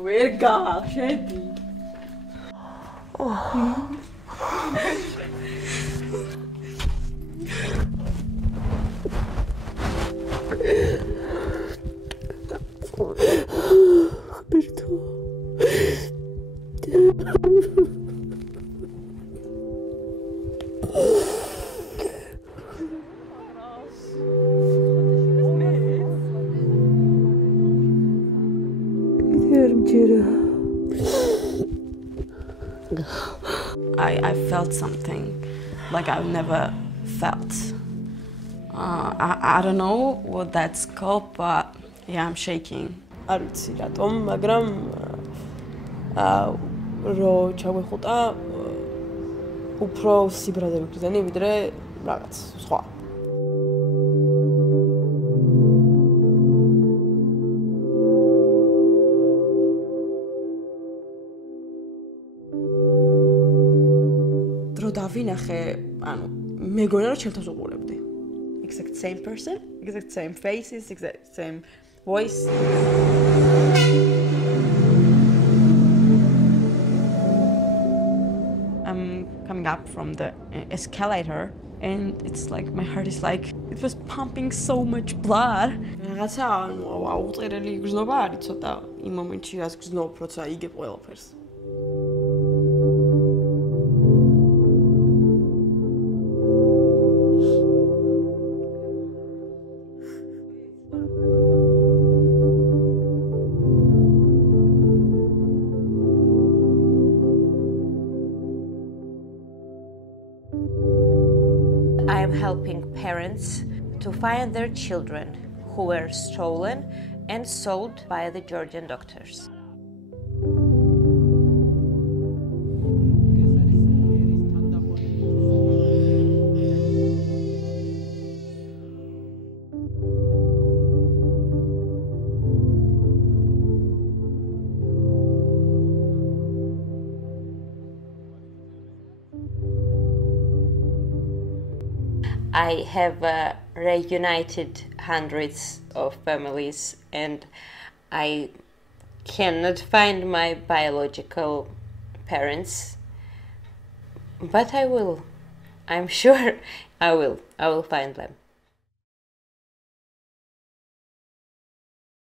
ვერ გაახედი. I felt something like I've never felt. I don't know what that's called, but yeah, I'm shaking. არ ვიცი რატომ, მაგრამ რო ჩაგვეხუტა უფრო სიბრაზე ვიგრძენი, ვიდრე რაღაც სხვა. დრო დავინახე, ანუ მეგონა რომ ჩემთავს უყურებდი. Exact same person, exact same faces, exact same voice. I'm coming up from the escalator and it's like my heart is like it was pumping so much blood. რაღაცა ანუ აუწერელი გრძნობა არის ცოტა იმ მომენტში რაც გრძნობ, როცა იგებ ყველაფერს. I am helping parents to find their children who were stolen and sold by the Georgian doctors. I have reunited hundreds of families and I cannot find my biological parents, but I will. I'm sure I will find them.